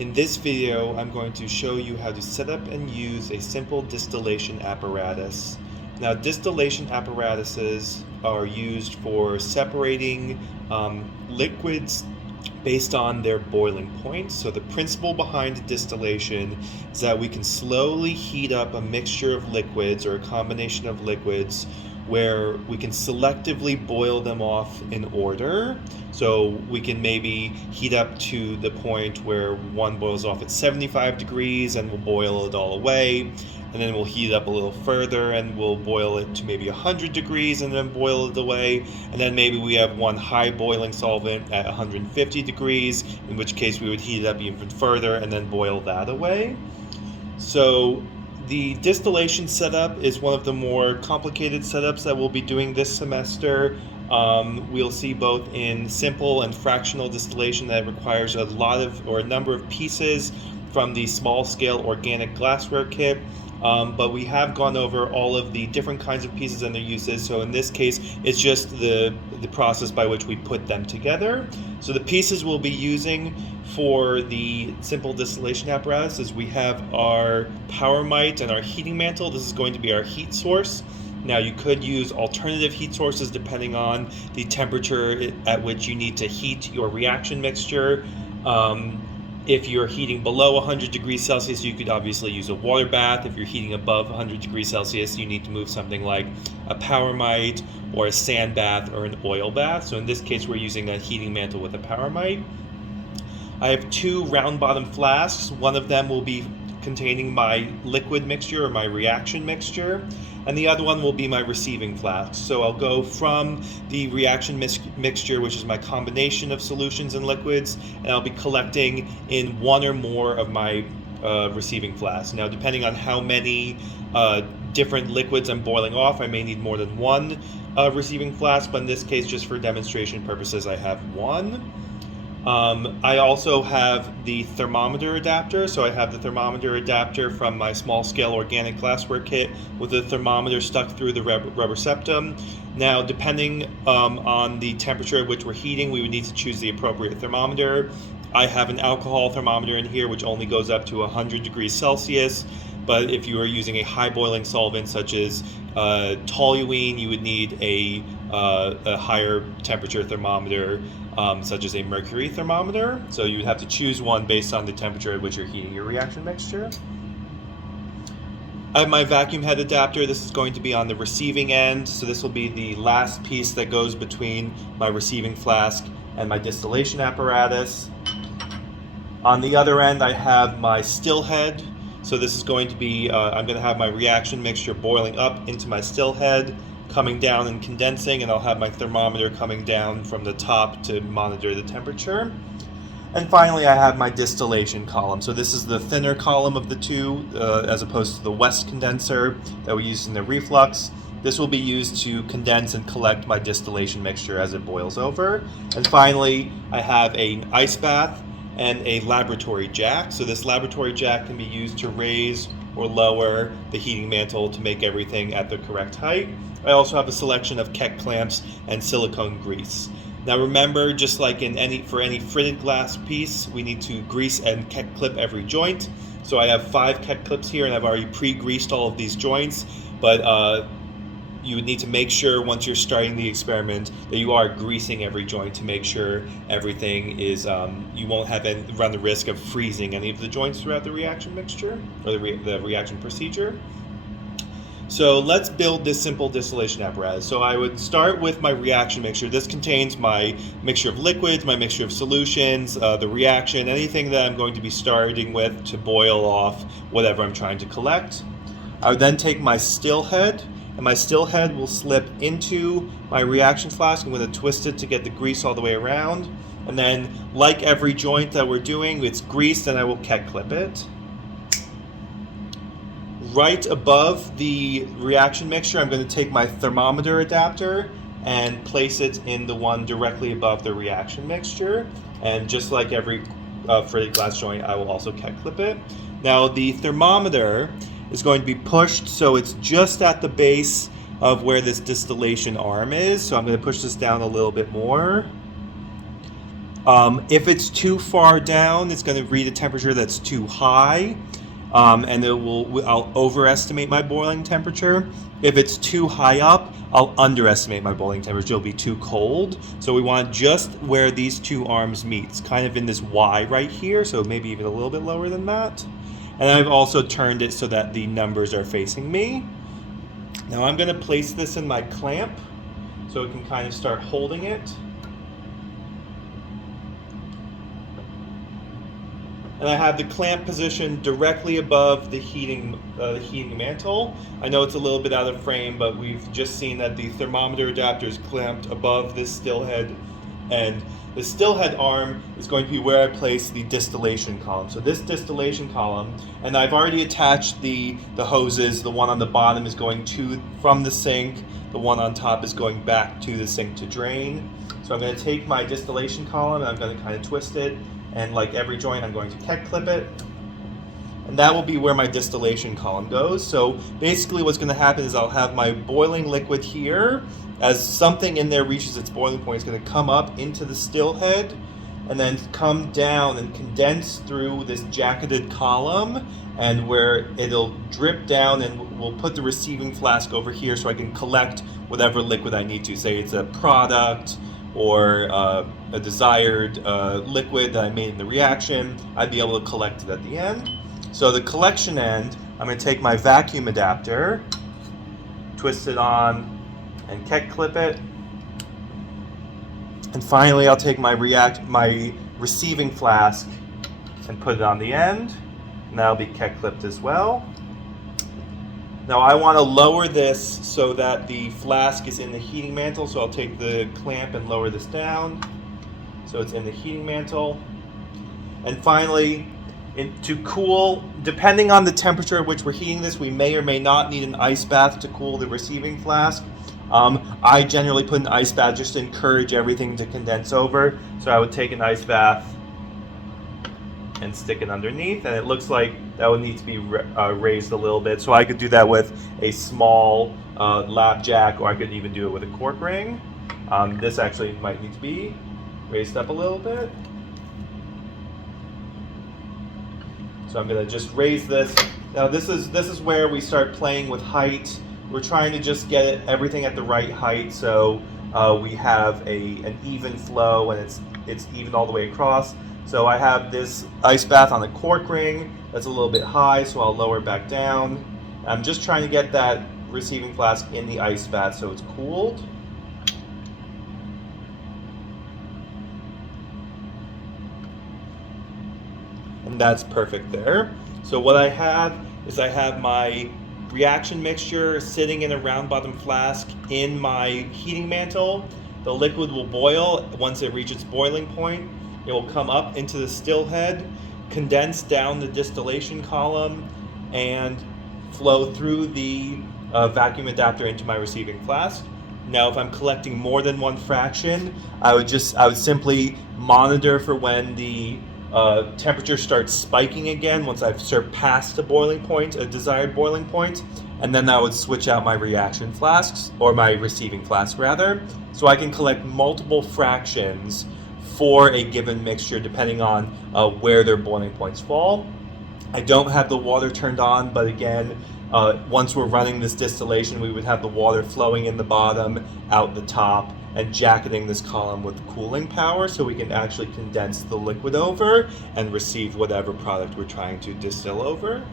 In this video, I'm going to show you how to set up and use a simple distillation apparatus. Now, distillation apparatuses are used for separating liquids based on their boiling point. So the principle behind distillation is that we can slowly heat up a mixture of liquids or a combination of liquids where we can selectively boil them off in order. So we can maybe heat up to the point where one boils off at 75 degrees and we'll boil it all away. And then we'll heat it up a little further and we'll boil it to maybe 100 degrees and then boil it away. And then maybe we have one high boiling solvent at 150 degrees, in which case we would heat it up even further and then boil that away. So the distillation setup is one of the more complicated setups that we'll be doing this semester. We'll see both in simple and fractional distillation that requires a number of pieces from the small scale organic glassware kit. But we have gone over all of the different kinds of pieces and their uses. So in this case, it's just the process by which we put them together. So the pieces we'll be using for the simple distillation apparatus is we have our power mite and our heating mantle. This is going to be our heat source. Now you could use alternative heat sources depending on the temperature at which you need to heat your reaction mixture. If you're heating below 100 degrees Celsius, you could obviously use a water bath. If you're heating above 100 degrees Celsius, you need to move something like a power mite or a sand bath or an oil bath. So in this case, we're using a heating mantle with a power mite. I have two round bottom flasks. One of them will be containing my liquid mixture or my reaction mixture, and the other one will be my receiving flask. So I'll go from the reaction mixture, which is my combination of solutions and liquids, and I'll be collecting in one or more of my receiving flasks. Now, depending on how many different liquids I'm boiling off, I may need more than one receiving flask, but in this case, just for demonstration purposes, I have one. I also have the thermometer adapter. So I have the thermometer adapter from my small scale organic glassware kit with the thermometer stuck through the rubber septum. Now, depending on the temperature at which we're heating, we would need to choose the appropriate thermometer. I have an alcohol thermometer in here which only goes up to 100 degrees Celsius. But if you are using a high boiling solvent such as toluene, you would need a higher temperature thermometer such as a mercury thermometer. So you would have to choose one based on the temperature at which you're heating your reaction mixture. I have my vacuum head adapter. This is going to be on the receiving end. So this will be the last piece that goes between my receiving flask and my distillation apparatus. On the other end, I have my still head. So this is going to be, I'm going to have my reaction mixture boiling up into my still head, coming down and condensing, and I'll have my thermometer coming down from the top to monitor the temperature. And finally, I have my distillation column. So this is the thinner column of the two, as opposed to the West condenser that we use in the reflux. This will be used to condense and collect my distillation mixture as it boils over. And finally, I have an ice bath and a laboratory jack. So this laboratory jack can be used to raise or lower the heating mantle to make everything at the correct height. I also have a selection of Keck clamps and silicone grease. Now remember, just like for any fritted glass piece, we need to grease and Keck clip every joint. So I have 5 Keck clips here, and I've already pre-greased all of these joints, but you would need to make sure once you're starting the experiment that you are greasing every joint to make sure everything is, you won't run the risk of freezing any of the joints throughout the reaction mixture or the reaction procedure. So let's build this simple distillation apparatus. So I would start with my reaction mixture. This contains my mixture of liquids, my mixture of solutions, the reaction, anything that I'm going to be starting with to boil off whatever I'm trying to collect. I would then take my still head, and my still head will slip into my reaction flask. I'm going to twist it to get the grease all the way around. And then, like every joint that we're doing, it's greased, and I will Keck clip it. Right above the reaction mixture, I'm going to take my thermometer adapter and place it in the one directly above the reaction mixture. And just like every fritted glass joint, I will also Keck clip it. Now, the thermometer is going to be pushed so it's just at the base of where this distillation arm is. So I'm going to push this down a little bit more. If it's too far down, it's going to read a temperature that's too high, and I'll overestimate my boiling temperature. If it's too high up, I'll underestimate my boiling temperature. It'll be too cold. So we want just where these two arms meet. It's kind of in this Y right here, so maybe even a little bit lower than that. And I've also turned it so that the numbers are facing me. Now I'm going to place this in my clamp so it can kind of start holding it. And I have the clamp position directly above the heating mantle. I know it's a little bit out of frame, but we've just seen that the thermometer adapter is clamped above this still head, and the still head arm is going to be where I place the distillation column. So this distillation column, and I've already attached the hoses. The one on the bottom is going from the sink. The one on top is going back to the sink to drain. So I'm going to take my distillation column and I'm going to kind of twist it. And like every joint, I'm going to Tech clip it. And that will be where my distillation column goes. So basically what's going to happen is I'll have my boiling liquid here. As something in there reaches its boiling point, it's going to come up into the still head and then come down and condense through this jacketed column, and where it'll drip down, and we'll put the receiving flask over here so I can collect whatever liquid I need to. Say it's a product or a desired liquid that I made in the reaction, I'd be able to collect it at the end. So the collection end, I'm going to take my vacuum adapter, twist it on, and Tech clip it. And finally, I'll take my receiving flask and put it on the end, and that'll be Tech clipped as well. Now I want to lower this so that the flask is in the heating mantle, so I'll take the clamp and lower this down so it's in the heating mantle. And finally, to cool, depending on the temperature at which we're heating this, we may or may not need an ice bath to cool the receiving flask. I generally put an ice bath just to encourage everything to condense over. So I would take an ice bath and stick it underneath, and it looks like that would need to be raised a little bit. So I could do that with a small lap jack, or I could even do it with a cork ring. This actually might need to be raised up a little bit. So I'm going to just raise this. Now this is where we start playing with height. We're trying to just get everything at the right height, so we have an even flow and it's even all the way across. So I have this ice bath on the cork ring that's a little bit high, so I'll lower it back down. I'm just trying to get that receiving flask in the ice bath so it's cooled. And that's perfect there. So what I have is I have my reaction mixture sitting in a round bottom flask in my heating mantle. The liquid will boil. Once it reaches boiling point, it will come up into the still head, condense down the distillation column, and flow through the vacuum adapter into my receiving flask. Now, if I'm collecting more than one fraction, I would simply monitor for when the temperature starts spiking again once I've surpassed a boiling point, a desired boiling point, and then I would switch out my reaction flasks, or my receiving flask rather, so I can collect multiple fractions for a given mixture depending on where their boiling points fall. I don't have the water turned on, but again, once we're running this distillation, we would have the water flowing in the bottom, out the top, and jacketing this column with cooling power so we can actually condense the liquid over and receive whatever product we're trying to distill over.